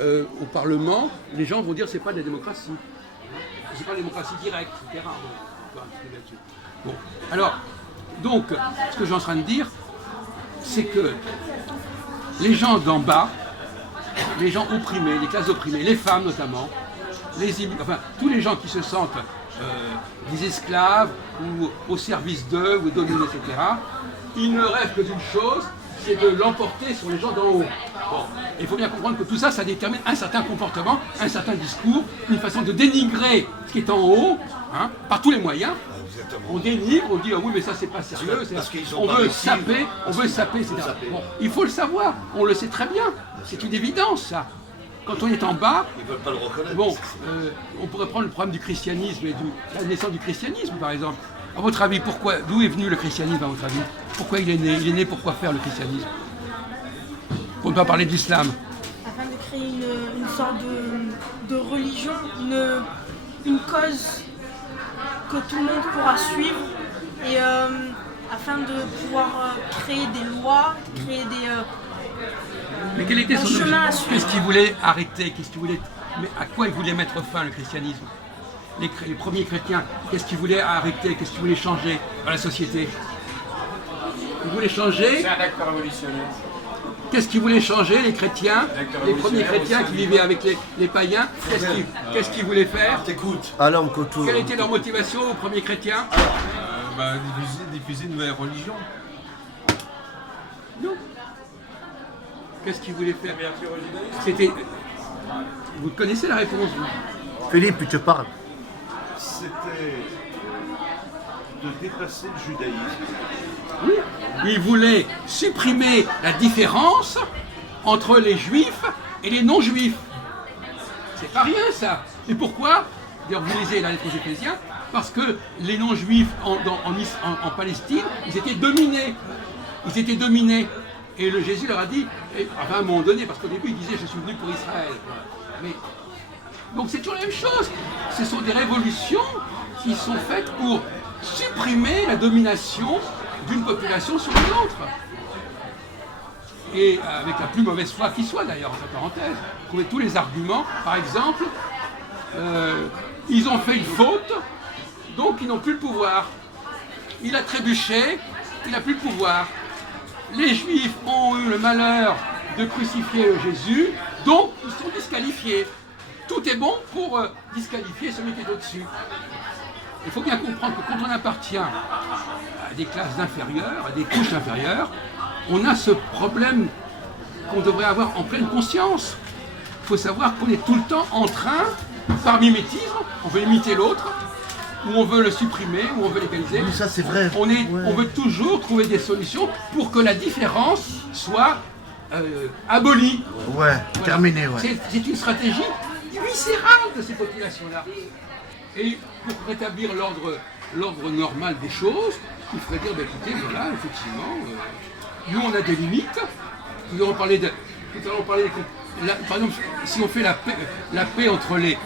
au Parlement, les gens vont dire c'est pas de la démocratie. C'est pas la démocratie directe, etc. Bon, alors, donc, ce que je suis en train de dire, c'est que les gens d'en bas, les gens opprimés, les classes opprimées, les femmes notamment, enfin, tous les gens qui se sentent des esclaves ou au service d'eux ou dominés, etc., ils ne rêvent que d'une chose, c'est de l'emporter sur les gens d'en haut. Bon. Il faut bien comprendre que tout ça, ça détermine un certain comportement, un certain discours, une façon de dénigrer ce qui est en haut, hein, par tous les moyens. On dénigre, on dit ah oui mais ça c'est pas sérieux, on veut saper, etc. Bon, il faut le savoir, on le sait très bien, c'est une évidence ça. Quand on est en bas, ils veulent pas le reconnaître. Bon, on pourrait prendre le problème du christianisme et de la naissance du christianisme par exemple. À votre avis, d'où est venu le christianisme à votre avis? Pourquoi il est né? Il est né pour quoi faire le christianisme? Pour ne pas parler d'islam. Afin de créer une sorte de religion, une cause que tout le monde pourra suivre et afin de pouvoir créer des lois, créer Mais quel était son chemin à objectif? suivre. Qu'est-ce qu'il voulait arrêter? Mais à quoi il voulait mettre fin le christianisme? Les premiers chrétiens, qu'est-ce qu'ils voulaient arrêter? Qu'est-ce qu'ils voulaient changer dans la société? Ils voulaient changer. C'est un acte révolutionnaire. Qu'est-ce qu'ils voulaient changer, les chrétiens, les premiers chrétiens qui vivaient avec les païens? Qu'est-ce qu'ils voulaient faire? T'écoutes. Quelle était leur motivation aux premiers chrétiens? Diffuser une nouvelle religion. Non. Qu'est-ce qu'ils voulaient faire? C'était. Vous connaissez la réponse, vous? Philippe, tu te parles. C'était de dépasser le judaïsme. Oui. Ils voulaient supprimer la différence entre les juifs et les non-juifs. C'est pas rien ça. Et pourquoi? D'ailleurs, vous lisez la lettre aux Éphésiens, parce que les non-juifs en Palestine, ils étaient dominés. Ils étaient dominés. Et Jésus leur a dit, enfin à un moment donné, parce qu'au début il disait je suis venu pour Israël. Mais, donc c'est toujours la même chose. Ce sont des révolutions qui sont faites pour supprimer la domination d'une population sur une autre. Et avec la plus mauvaise foi qui soit d'ailleurs, entre parenthèses. Trouvez tous les arguments. Par exemple, ils ont fait une faute, donc ils n'ont plus le pouvoir. Il a trébuché, il n'a plus le pouvoir. Les Juifs ont eu le malheur de crucifier Jésus, donc ils sont disqualifiés. Tout est bon pour disqualifier celui qui est au-dessus. Il faut bien comprendre que quand on appartient à des classes inférieures, à des couches inférieures, on a ce problème qu'on devrait avoir en pleine conscience. Il faut savoir qu'on est tout le temps en train, par mimétisme, on veut imiter l'autre, ou on veut le supprimer, ou on veut l'égaliser. Oui, ça c'est vrai. On veut toujours trouver des solutions pour que la différence soit abolie. Ouais, Voilà. terminé, ouais. C'est une stratégie viscérale de ces populations-là. Et pour rétablir l'ordre normal des choses, il faudrait dire, écoutez, voilà, effectivement, nous on a des limites. Nous allons parler par exemple, si on fait la paix entre les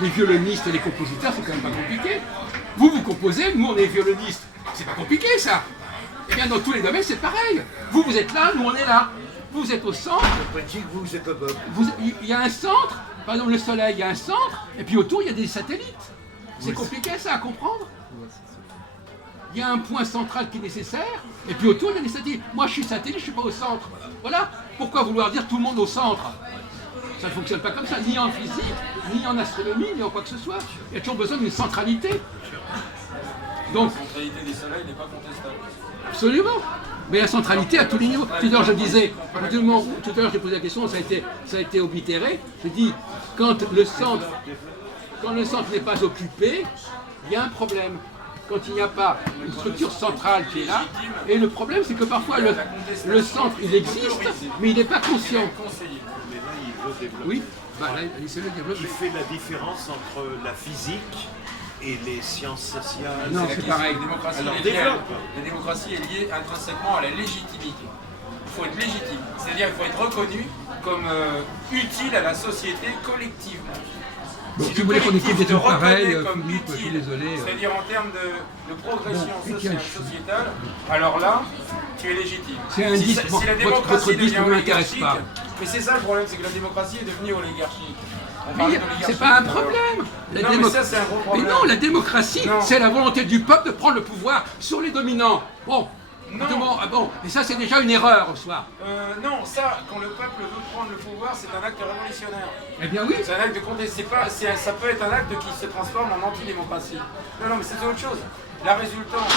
violonistes et les compositeurs, c'est quand même pas compliqué. Vous composez, nous on est violonistes. C'est pas compliqué ça. Eh bien dans tous les domaines c'est pareil. Vous êtes là, nous on est là. Vous êtes au centre. Vous êtes au bas. Il y a un centre, par exemple le soleil, il y a un centre, et puis autour il y a des satellites. C'est compliqué ça à comprendre. Il y a un point central qui est nécessaire, et puis autour il y a des satellites. Moi je suis satellite, je ne suis pas au centre. Voilà. Pourquoi vouloir dire tout le monde au centre? Ça ne fonctionne pas comme ça, ni en physique, ni en astronomie, ni en quoi que ce soit. Il y a toujours besoin d'une centralité. Donc, La centralité des soleils n'est pas contestable. absolument. Mais la centralité à tous les niveaux. Tout à l'heure je disais, tout à l'heure j'ai posé la question, ça a été oblitéré. Je dis, quand le centre n'est pas occupé, il y a un problème. Quand il n'y a pas une structure centrale qui est là, et le problème c'est que parfois le centre il existe, mais il n'est pas conscient. Mais là, il veut développer. Oui, bah là, laissez-le développer. Il fait la différence entre la physique et les sciences sociales. Non, C'est c'est la pareil. Alors, démocratie la démocratie est liée intrinsèquement à la légitimité. Il faut être légitime, c'est-à-dire qu'il faut être reconnu comme utile à la société collectivement. Bon, Si si le vous voulez qu'on collectif écoute des te trucs pareils, reconnaît comme Philippe, je suis utile, désolé. c'est-à-dire en termes de progression Bon, sociétale, alors là, tu es légitime. C'est un disque. Bon, Si la votre démocratie disque devient ne m'intéresse oligarchique, pas. mais c'est ça le problème, c'est que la démocratie est devenue oligarchique. On Mais parle d'oligarchie c'est pas un tout à l'heure. problème. Non, mais ça, c'est un gros Mais problème. non, la démocratie, Non. c'est la volonté du peuple de prendre le pouvoir sur les dominants. Bon, Non. ah bon, et ça c'est déjà une erreur au soir. Non, ça, quand le peuple veut prendre le pouvoir, c'est un acte révolutionnaire. Eh bien oui. C'est un acte de contestation. Ça peut être un acte qui se transforme en antidémocratie. Non, mais c'est autre chose. La résultante.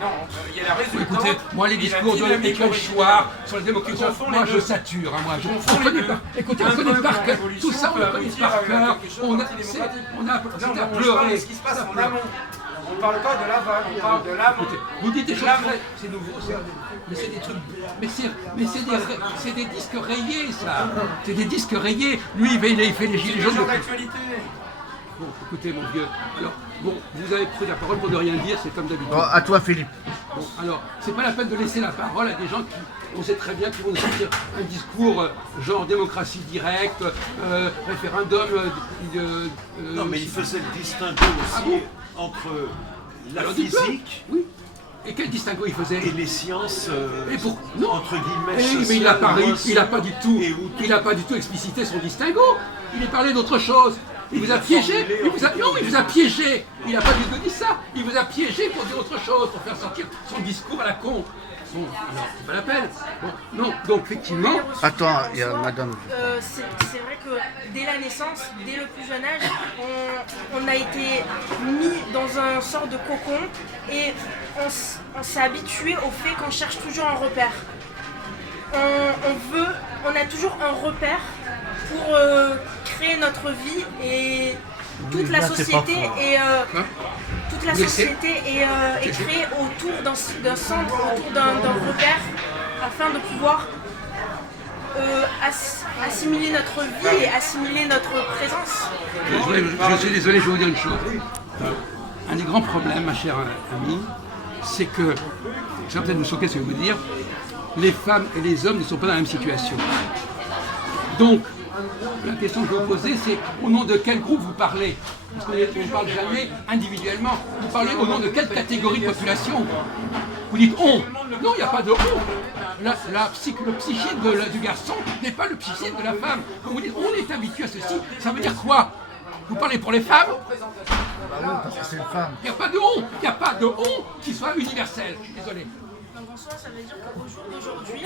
Non, il y a la résultante. Écoutez, moi les et la discours de dynamique Choir sur la démocratie, Tu confonds moi les je deux. sature, moi je Tu confonds on connaît les pas. deux. Écoutez, Un on connaît peuple par en cœur, révolution tout ça on peut le connaît aboutir par à cœur, quelque chose on a d'antidémocratique. on a On pleuré, parle de ce qui se passe ça en pleure. amont. On parle pas de l'aval, on parle de l'amont. Écoutez, vous dites des choses L'amont. très... C'est nouveau ça. Mais c'est des trucs... c'est des disques rayés ça. C'est des disques rayés. Lui il fait les C'est gilets une jaunes. question d'actualité. Bon, écoutez mon vieux. Alors, bon, vous avez pris la parole pour ne rien dire, c'est comme d'habitude. Bon, à toi, Philippe. Bon, alors, c'est pas la peine de laisser la parole à des gens qui, on sait très bien qu'ils vont nous sortir un discours genre démocratie directe, référendum. Non, mais il faisait le distinguo Ah aussi bon entre la Alors, dites-le. physique Oui. Et quel distinguo il faisait? et les sciences, Et pour... Non. entre guillemets, Eh, mais il sociales, n'a pas, sociales pas du tout, et où il a pas du tout explicité son distinguo. Il est parlé d'autre chose. Il vous a piégé. Non, il vous a piégé. Il n'a pas du tout dit ça. Il vous a piégé pour dire autre chose, pour faire sortir son discours à la con. Bon, alors, c'est pas la peine. Bon, non, donc effectivement. Attends, il y a madame. C'est vrai que dès la naissance, dès le plus jeune âge, on a été mis dans un sort de cocon et on s'est habitué au fait qu'on cherche toujours un repère. On a toujours un repère pour créer notre vie et toute la là, c'est pas société faux. toute la Mais société est créée autour d'un centre, autour d'un repère, afin de pouvoir assimiler notre vie et assimiler notre présence. Je suis désolé, je vais vous dire une chose. Un des grands problèmes, ma chère amie, c'est que, ça va peut-être vous choquer ce que je vais vous dire, les femmes et les hommes ne sont pas dans la même situation. Donc, la question que je vais vous poser, c'est au nom de quel groupe vous parlez? Parce qu'on ne parle jamais individuellement. Vous parlez au nom de quelle catégorie de population? Vous dites on. Non, il n'y a pas de on. Le psychisme du garçon n'est pas le psychisme de la femme. Quand vous dites on est habitué à ceci, ça veut dire quoi? Vous parlez pour les femmes? Parce que c'est une femme. Il n'y a pas de on. Il n'y a pas de on qui soit universel. Je suis désolé. Donc en soi, ça veut dire qu'au jour d'aujourd'hui,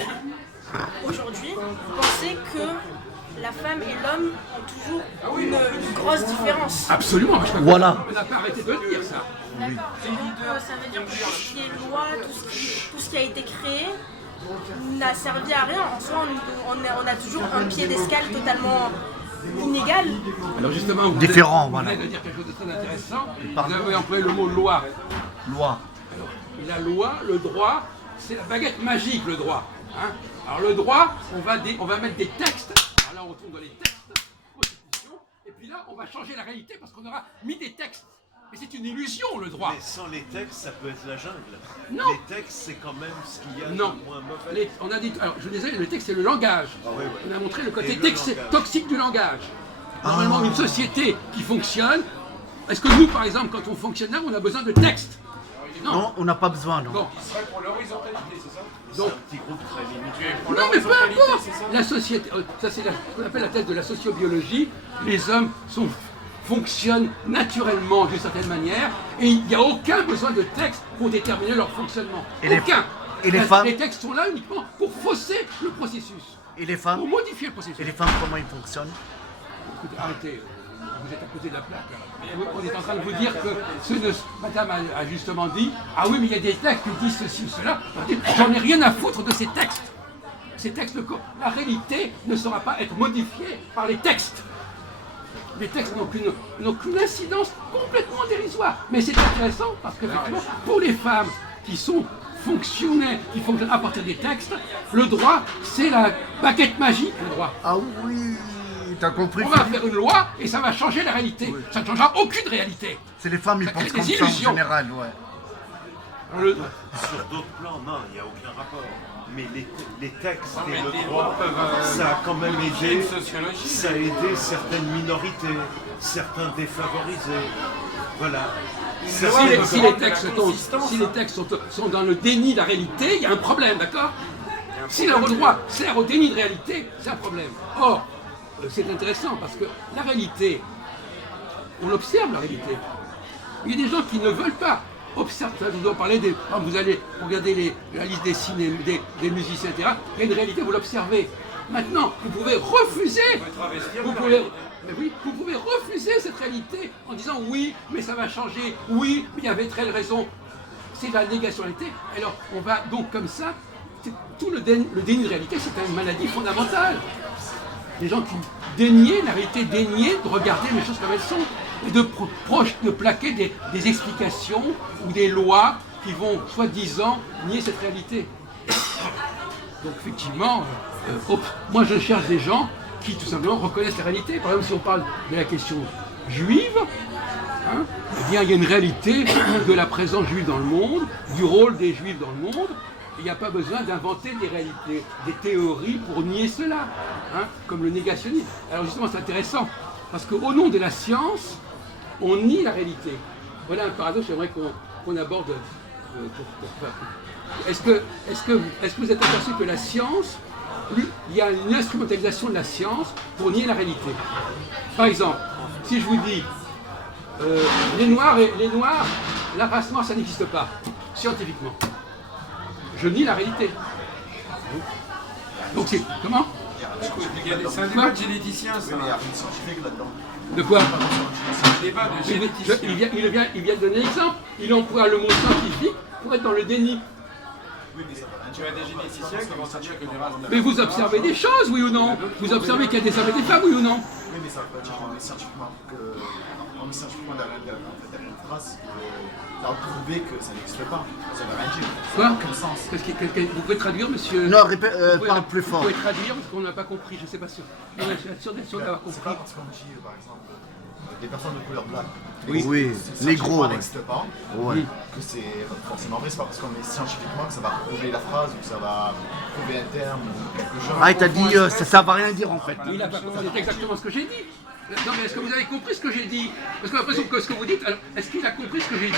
vous pensez que la femme et l'homme ont toujours une grosse différence. Absolument. Je Voilà. On n'a pas arrêté de le dire ça. Donc ça veut dire que tout ce qui est loi, tout ce qui a été créé n'a servi à rien. En soi, on a toujours un piédestal totalement inégal. Alors justement, vous Différent, vous voilà. venez de dire quelque chose de très intéressant. Vous avez employé le mot loi. Loi. Alors, la loi, le droit, c'est la baguette magique, le droit. Hein. Alors le droit, on va mettre des textes. Alors là, on retourne dans les textes, constitution, et puis là, on va changer la réalité parce qu'on aura mis des textes. Mais c'est une illusion, le droit. Mais sans les textes, ça peut être la jungle. Non. Les textes, c'est quand même ce qu'il y a Non. de moins mauvais. On a dit, alors je disais, le texte c'est le langage. Ah oui, oui. On a montré le côté Et le langage. toxique du langage. Normalement, une société qui fonctionne, est-ce que nous, par exemple, quand on fonctionne là, on a besoin de texte? Non, on n'a pas besoin, non. Bon. Il serait pour l'horizontalité, c'est ça? C'est un petit groupe très limité. Pour Non, mais peu l'horizontalité, importe. c'est ça? La société, ça c'est ce qu'on appelle la thèse de la sociobiologie. Les hommes fonctionnent naturellement d'une certaine manière et il n'y a aucun besoin de texte pour déterminer leur fonctionnement. Et aucun. les femmes Les textes sont là uniquement pour fausser le processus, Et les femmes pour modifier le processus. Et les femmes, comment ils fonctionnent? Écoutez, arrêtez, vous êtes à côté de la plaque. Là. On est en train de vous dire que madame a justement dit ah oui, mais il y a des textes qui disent ceci ou cela. J'en ai rien à foutre de ces textes. Ces textes, la réalité ne saura pas être modifiée par les textes. Les textes n'ont qu'une incidence complètement dérisoire. Mais c'est intéressant parce que effectivement, pour les femmes qui fonctionnent à partir des textes, le droit, c'est la baguette magique, le droit. Ah oui, t'as compris. On va faire une loi et ça va changer la réalité. Ça ne changera aucune réalité. C'est les femmes, ils Ça pensent crée comme des ça en illusions. général, ouais. Le- Sur d'autres plans, non, il n'y a aucun rapport. Mais les textes Non, et mais le les droit, lois peuvent, ça a quand même modifier aidé, une sociologie. ça a aidé certaines minorités, certains défavorisés. Voilà. Si loi les, peut si les prendre de la textes, consistance, si les textes sont dans le déni de la réalité, il y a un problème, d'accord? Si le droit sert au déni de réalité, c'est un problème. Or, c'est intéressant parce que la réalité, on observe la réalité. Il y a des gens qui ne veulent pas observer. Vous dois parler des. Vous allez regarder la liste des cinémas, des musiciens, etc. Il y a une réalité, vous l'observez. Maintenant, vous pouvez refuser. Vous pouvez, mais oui, vous pouvez refuser cette réalité en disant oui, mais ça va changer. Oui, mais il y avait telle raison. C'est la négationnalité. Alors, on va donc comme ça. Tout le déni de réalité, c'est une maladie fondamentale. Les gens qui déniaient la réalité, déniaient de regarder les choses comme elles sont et de plaquer des explications ou des lois qui vont, soi-disant, nier cette réalité. Donc, effectivement, moi je cherche des gens qui, tout simplement, reconnaissent la réalité. Par exemple, si on parle de la question juive, hein, eh bien, il y a une réalité de la présence juive dans le monde, du rôle des juifs dans le monde. Il n'y a pas besoin d'inventer des réalités, des théories pour nier cela, hein, comme le négationnisme. Alors justement, c'est intéressant, parce qu'au nom de la science, on nie la réalité. Voilà un paradoxe, j'aimerais qu'on aborde. Est-ce que vous êtes aperçu que la science, il y a une instrumentalisation de la science pour nier la réalité? Par exemple, si je vous dis, les Noirs, la race noire, ça n'existe pas, scientifiquement. Je nie la réalité. Donc c'est... Comment? C'est un débat de généticiens, ça. De quoi? C'est un débat de généticiens. Il vient de donner l'exemple. Il emploie le mot scientifique pour être dans le déni. Tu as des généticiens qui vont se dire que les races... Mais vous observez des choses, oui ou non? Vous observez qu'il y a des hommes et des femmes, oui ou non? Oui, mais ça veut pas dire qu'on est scientifiquement derrière une phrase, ça va prouver que ça n'existe pas. Ça ne veut rien dire. Ça n'a aucun sens. Vous pouvez traduire, monsieur? Non, parle plus fort. Vous pouvez traduire parce qu'on n'a pas compris, je ne sais pas sûr. On est sûr d'avoir C'est compris. pas parce qu'on dit, par exemple, des personnes de couleur blanche. Oui, négro. Ça n'existe pas. Ouais. Que c'est forcément vrai, c'est pas parce qu'on est scientifiquement que ça va prouver la phrase ou que ça va prouver un terme ou quelque chose. Ah, il t'a dit ça va rien dire en fait. Il n'a pas compris, c'est exactement ce que j'ai dit. Non, mais est-ce que vous avez compris ce que j'ai dit? Parce que l'impression que ce que vous dites, alors, est-ce qu'il a compris ce que j'ai dit?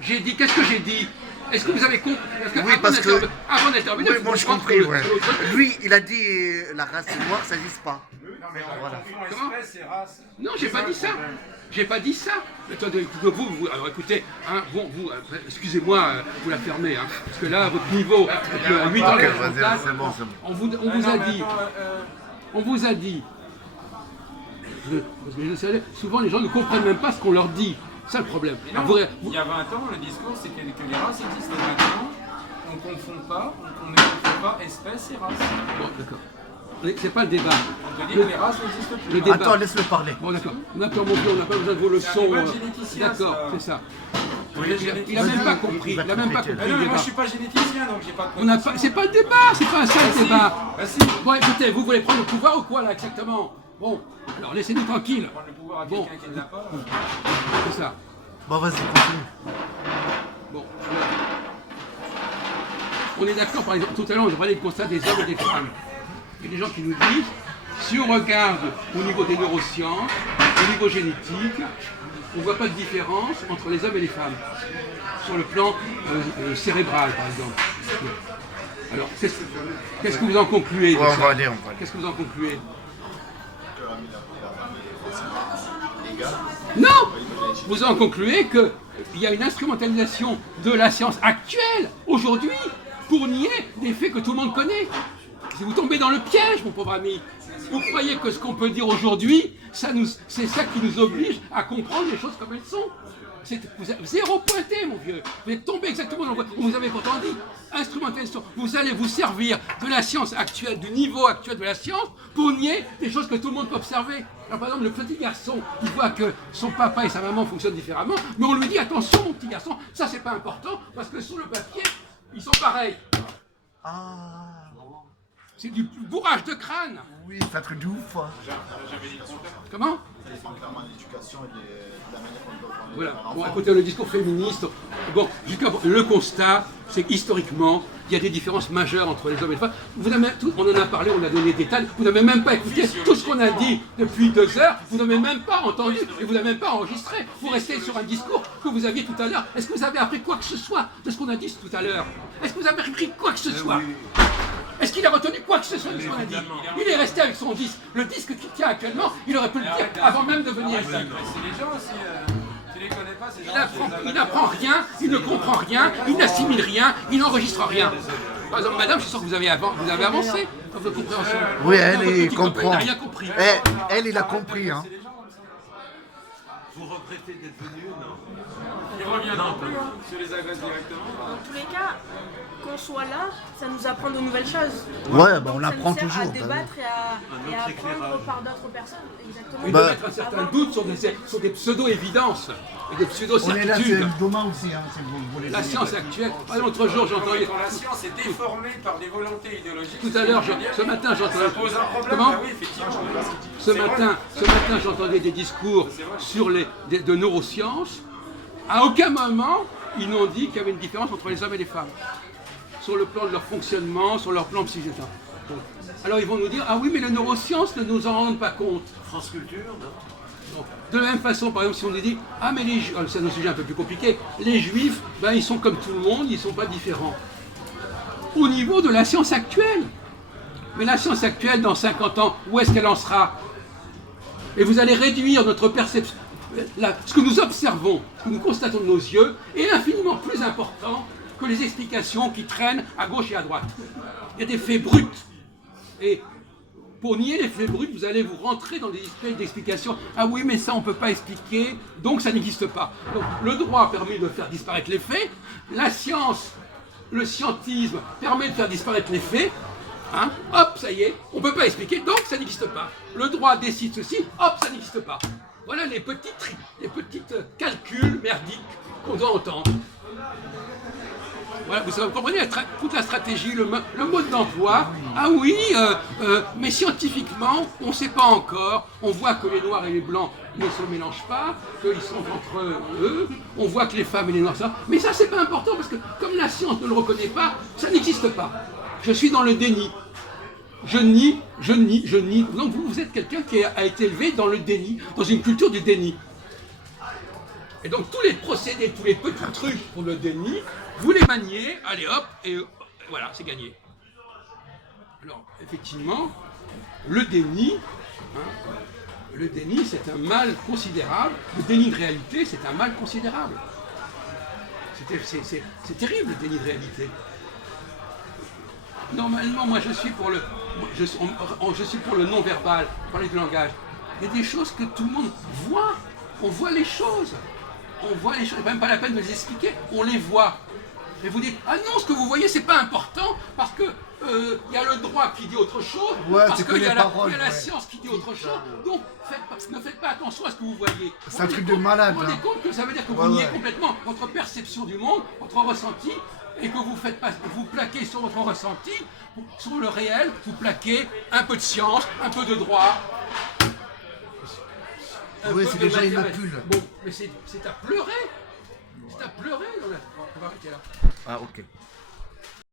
J'ai dit, qu'est-ce que j'ai dit? Est-ce que vous avez compris? Oui, parce que... Avant d'intervenir, Oui, moi j'ai compris, ouais. Lui, il a dit la race noire, ça n'existe pas. Non, mais Voilà. Comment? espèce et race. Non, j'ai pas dit ça. J'ai pas dit ça. Attendez, alors écoutez, hein, excusez-moi, vous la fermez, hein, parce que là, votre niveau, à 8 ans, Ok, vas-y, c'est bon, c'est bon. on vous a dit, parce que je sais, souvent les gens ne comprennent même pas ce qu'on leur dit. C'est ça le problème. Mais non, Alors, il y a 20 ans, le discours c'était que les races existent. Maintenant, on ne confond pas, on ne confond pas espèce et race. Bon, d'accord. C'est pas le débat. On te dit que les races n'existent plus. Le débat. Attends, laisse-le parler. Bon, d'accord. On n'a pas besoin de vos leçons. C'est un débat de généticien, D'accord, ça. c'est ça. Oui, Il n'a même pas Vas-y, compris. il va Il n'a même pas compléter. compris non, le mais moi débat. je suis pas généticien donc j'ai pas de On n'a pas. C'est pas le débat. C'est pas ça le débat. Bah si. Bon, écoutez, vous voulez prendre le pouvoir ou quoi là exactement? Bon, alors laissez-nous tranquille. Prendre le pouvoir à Bon. quelqu'un qui ne l'a pas. C'est ça. Bon, vas-y, continue. Bon, alors, on est d'accord, par exemple, tout à l'heure, on parlait du constat des hommes et des femmes. Il y a des gens qui nous disent, si on regarde au niveau des neurosciences, au niveau génétique, on ne voit pas de différence entre les hommes et les femmes, sur le plan cérébral, par exemple. Alors, qu'est-ce que vous en concluez de Ouais, on ça? va aller. Qu'est-ce que vous en concluez? Les gars, Non! Vous en concluez qu'il y a une instrumentalisation de la science actuelle, aujourd'hui, pour nier des faits que tout le monde connaît. Si vous tombez dans le piège, mon pauvre ami, vous croyez que ce qu'on peut dire aujourd'hui, c'est ça qui nous oblige à comprendre les choses comme elles sont. Vous avez zéro pointé, mon vieux. Vous êtes tombé exactement dans le... Vous avez pourtant dit, instrumentalisation. Vous allez vous servir de la science actuelle, du niveau actuel de la science, pour nier des choses que tout le monde peut observer. Alors, par exemple, le petit garçon, il voit que son papa et sa maman fonctionnent différemment, mais on lui dit, attention, mon petit garçon, ça c'est pas important, parce que sous le papier, ils sont pareils. Ah. C'est du bourrage de crâne. Oui, c'est un truc de ouf. Hein. J'avais dit le contraire. Comment? Ça dépend clairement de l'éducation et de la manière dont on est Voilà. un Bon, enfant. écoutez, le discours féministe. Bon, le constat, c'est qu'historiquement, il y a des différences majeures entre les hommes et les femmes. On en a parlé, on a donné des tas. Vous n'avez même pas écouté tout ce qu'on a dit depuis 2 heures. Vous n'avez même pas entendu et vous n'avez même pas enregistré. Vous restez sur un discours que vous aviez tout à l'heure. Est-ce que vous avez appris quoi que ce soit de ce qu'on a dit tout à l'heure? Est-ce que vous avez appris quoi que ce soit? Est-ce qu'il a retenu quoi que ce soit de ce qu'on a dit? Il est resté avec son disque. Le disque qu'il tient actuellement, il aurait pu le dire avant même de venir ici. C'est les gens aussi. Tu les connais pas, ces gens. Il n'apprend rien, il ne comprend rien, il n'assimile rien, il n'enregistre rien. Par exemple, madame, je suis sûr que vous avez avancé dans votre compréhension. Oui, elle, Votre il petit copain, comprend. Il n'a rien compris. Elle, il a compris. Hein. Vous regrettez d'être venu? Non. Ils reviendront plus, hein, si on les agresse directement. Dans tous les cas, qu'on soit là, ça nous apprend de nouvelles choses. Ouais, bah, on Donc, apprend ça nous sert toujours. à débattre et à autre apprendre éclairage. par d'autres personnes. Exactement. Oui, Bah, de mettre un certain doute sur des pseudo-évidences et des On est là, c'est pseudo-certitudes. demain aussi. Hein, si vous voulez. La science actuelle. L'autre jour, j'entendais. Quand la science est déformée par des volontés idéologiques. Tout à l'heure, ce matin, ça j'entendais. pose un problème. Comment? Bah oui, effectivement. Ce matin, j'entendais des discours sur de neurosciences. À aucun moment, ils n'ont dit qu'il y avait une différence entre les hommes et les femmes. Sur le plan de leur fonctionnement, sur leur plan psychique. Alors ils vont nous dire, ah oui, mais les neurosciences ne nous en rendent pas compte. France Culture, non? Donc, de la même façon, par exemple, si on nous dit, ah mais c'est un sujet un peu plus compliqué, les juifs, ben, ils sont comme tout le monde, ils ne sont pas différents. Au niveau de la science actuelle. Mais la science actuelle, dans 50 ans, où est-ce qu'elle en sera? Et vous allez réduire notre perception. Ce que nous observons, ce que nous constatons de nos yeux, est infiniment plus important que les explications qui traînent à gauche et à droite. Il y a des faits bruts. Et pour nier les faits bruts, vous allez vous rentrer dans des espèces d'explications. Ah oui, mais ça, on ne peut pas expliquer, donc ça n'existe pas. Donc le droit permet de faire disparaître les faits, la science, le scientisme permet de faire disparaître les faits. Hein, hop, ça y est, on ne peut pas expliquer, donc ça n'existe pas. Le droit décide ceci, hop, ça n'existe pas. Voilà les petits calculs merdiques qu'on doit entendre. Voilà, vous comprenez toute la stratégie, le mode d'emploi. Ah oui, mais scientifiquement, on ne sait pas encore. On voit que les noirs et les blancs ne se mélangent pas, qu'ils sont entre eux. On voit que les femmes et les noirs, ça. Mais ça, c'est pas important parce que comme la science ne le reconnaît pas, ça n'existe pas. Je suis dans le déni. Je nie. Donc vous êtes quelqu'un qui a été élevé dans le déni, dans une culture du déni. Et donc tous les procédés, tous les petits trucs pour le déni, vous les maniez, allez hop, et voilà, c'est gagné. Alors effectivement, le déni, c'est un mal considérable. Le déni de réalité, c'est un mal considérable. C'est terrible le déni de réalité. Normalement, moi je suis pour le non-verbal, parler du langage. Il y a des choses que tout le monde voit. On voit les choses. Même pas la peine de les expliquer, on les voit. Et vous dites, ah non, ce que vous voyez, c'est pas important, parce que il y a le droit qui dit autre chose, Ouais, parce c'est que qu'il y les a la paroles, la ouais. science qui dit autre chose, donc ne faites pas attention à ce que vous voyez. C'est un truc de malade, Vous vous rendez hein. compte que ça veut dire que Ouais, vous niez ouais. complètement votre perception du monde, votre ressenti, et que vous plaquez sur votre ressenti, sur le réel, vous plaquez un peu de science, un peu de droit. Oui, peu c'est de déjà une mathématiques. macule. Bon, mais c'est à pleurer. C'est à pleurer. On va arrêter là. Ah, ok.